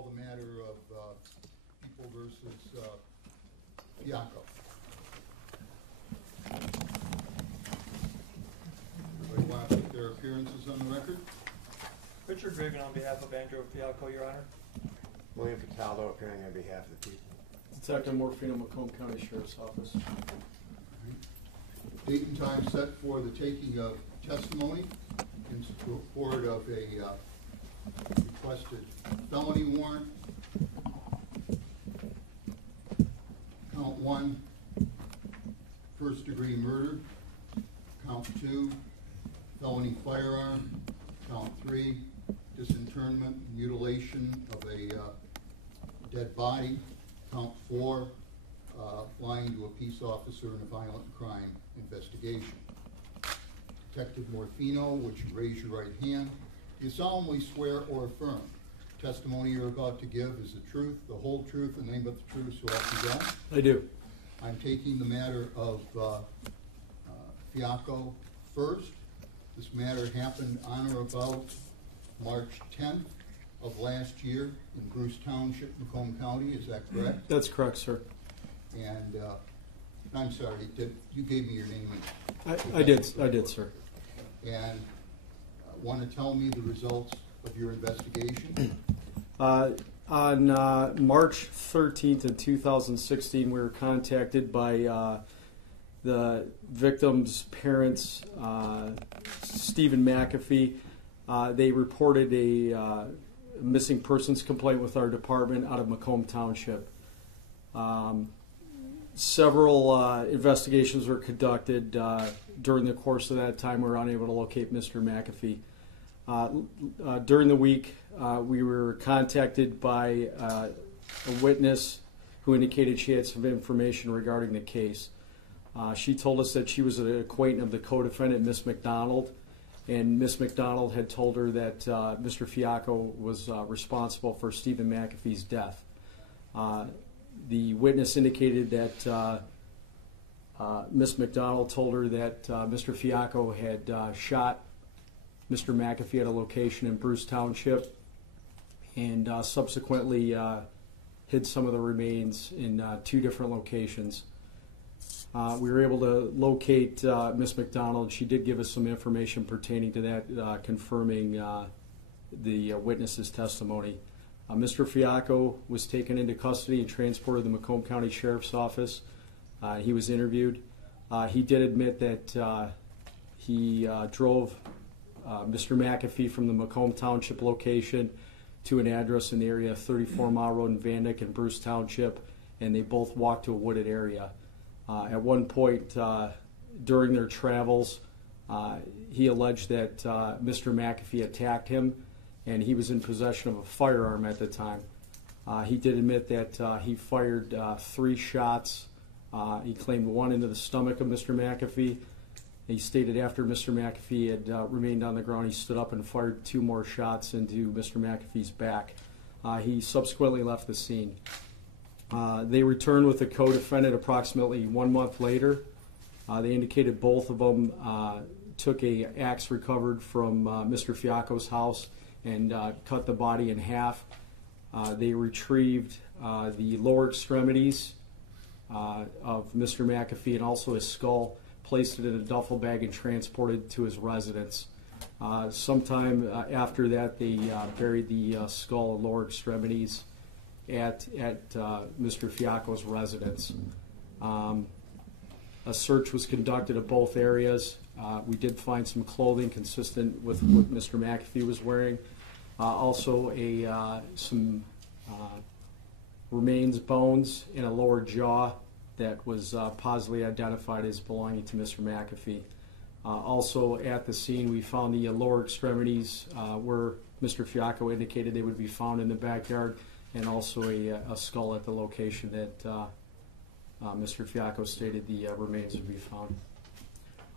call the matter of People versus Fiacco. Everybody want to put their appearances on the record? Richard Graven on behalf of Andrew Fiacco, Your Honor. William Cataldo appearing on behalf of the people. Detective Morfino, Macomb County Sheriff's Office. Date and time set for the taking of testimony in support of a requested felony warrant. Count 1, first-degree murder. Count 2, felony firearm. Count 3, disinterment, mutilation of a dead body. Count 4, lying to a peace officer in a violent crime investigation. Detective Morfino, would you raise your right hand? Do you solemnly swear or affirm testimony you're about to give is the truth, the whole truth, and nothing but the truth, so help you God? I do. I'm taking the matter of Fiacco first. This matter happened on or about March 10th of last year in Bruce Township, Macomb County. Is that correct? That's correct, sir. And I'm sorry, you gave me your name. I did, sir. And want to tell me the results of your investigation? On March 13th of 2016, we were contacted by the victim's parents, Stephen McAfee. They reported a missing persons complaint with our department out of Macomb Township. Several investigations were conducted. During the course of that time, we were unable to locate Mr. McAfee. During the week, we were contacted by a witness who indicated she had some information regarding the case. She told us that she was an acquaintance of the co-defendant, Miss McDonald, and Miss McDonald had told her that Mr. Fiacco was responsible for Stephen McAfee's death. The witness indicated that Miss McDonald told her that Mr. Fiacco had shot Mr. McAfee at a location in Bruce Township and subsequently hid some of the remains in 2 different locations. We were able to locate Miss McDonald. She did give us some information pertaining to that, confirming the witness's testimony. Mr. Fiacco was taken into custody and transported to the Macomb County Sheriff's Office. He was interviewed. He did admit that he drove Mr. McAfee from the Macomb Township location to an address in the area of 34 Mile Road in Van Dyke and Bruce Township, and they both walked to a wooded area. At one point during their travels, he alleged that Mr. McAfee attacked him, and he was in possession of a firearm at the time. He did admit that he fired 3 shots. He claimed 1 into the stomach of Mr. McAfee. He stated after Mr. McAfee had remained on the ground, he stood up and fired 2 more shots into Mr. McAfee's back. He subsequently left the scene. They returned with the co-defendant approximately 1 month later. They indicated both of them took an axe recovered from Mr. Fiacco's house and cut the body in half. They retrieved the lower extremities of Mr. McAfee and also his skull, placed it in a duffel bag and transported to his residence. Sometime after that, they buried the skull and lower extremities at Mr. Fiacco's residence. A search was conducted of both areas. We did find some clothing consistent with what Mr. McAfee was wearing. Also some remains, bones in a lower jaw that was positively identified as belonging to Mr. McAfee. Also at the scene, we found the lower extremities where Mr. Fiacco indicated they would be found in the backyard, and also a skull at the location that Mr. Fiacco stated the remains would be found.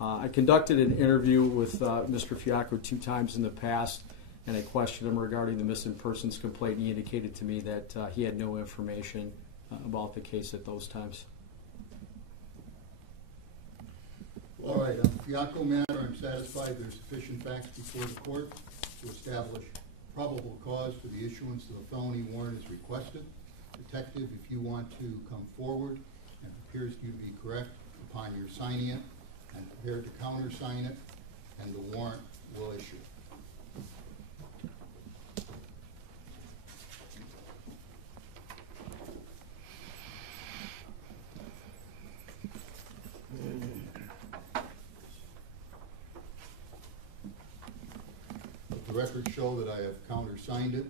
I conducted an interview with Mr. Fiacco 2 times in the past, and I questioned him regarding the missing persons complaint. He indicated to me that he had no information about the case at those times. All right, on the Fiacco matter, I'm satisfied there's sufficient facts before the court to establish Probable cause for the issuance of the felony warrant is requested. Detective, if you want to come forward and it appears to you to be correct upon your signing it and prepared to countersign it, and the warrant will issue. Let the record show that I have countersigned it.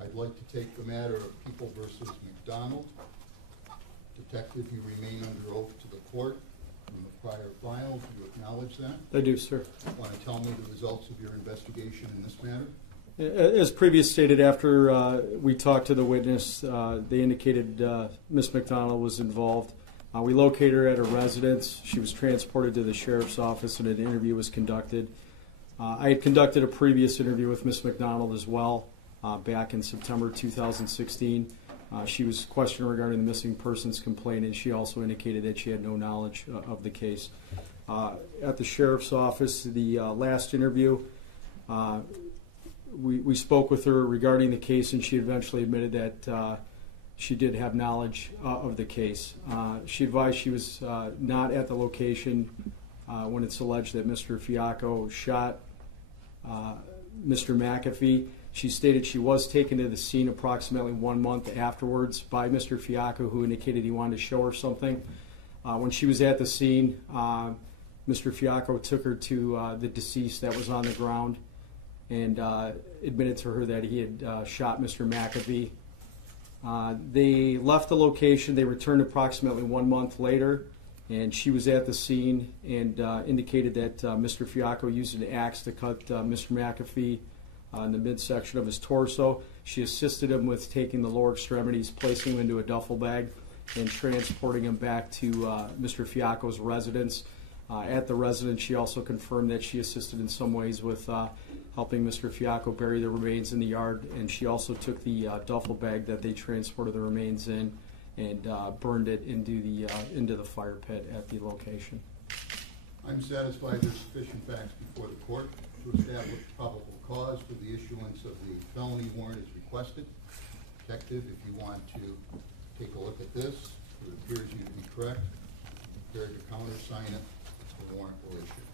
I'd like to take the matter of People versus McDonald. Detective, you remain under oath to the court from the prior files. Do you acknowledge that? I do, sir. Want to tell me the results of your investigation in this matter? As previous stated, after we talked to the witness, they indicated Ms. McDonald was involved. We located her at her residence. She was transported to the sheriff's office and an interview was conducted. I had conducted a previous interview with Ms. McDonald as well back in September 2016. She was questioned regarding the missing persons complaint, and she also indicated that she had no knowledge of the case. At the sheriff's office, the last interview, we spoke with her regarding the case, and she eventually admitted that she did have knowledge of the case. She advised she was not at the location when it's alleged that Mr. Fiacco shot Mr. McAfee. She stated she was taken to the scene approximately 1 month afterwards by Mr. Fiacco, who indicated he wanted to show her something. When she was at the scene, Mr. Fiacco took her to the deceased that was on the ground and admitted to her that he had shot Mr. McAfee. They left the location. They returned approximately 1 month later, and she was at the scene and indicated that Mr. Fiacco used an axe to cut Mr. McAfee in the midsection of his torso. She assisted him with taking the lower extremities, placing him into a duffel bag, and transporting him back to Mr. Fiacco's residence. At the residence, she also confirmed that she assisted in some ways with helping Mr. Fiacco bury the remains in the yard, and she also took the duffel bag that they transported the remains in and burned it into the fire pit at the location. I'm satisfied there's sufficient facts before the court to establish probable cause for the issuance of the felony warrant as requested. Detective, if you want to take a look at this, it appears you to be correct. Prepared to countersign it, the warrant will issue.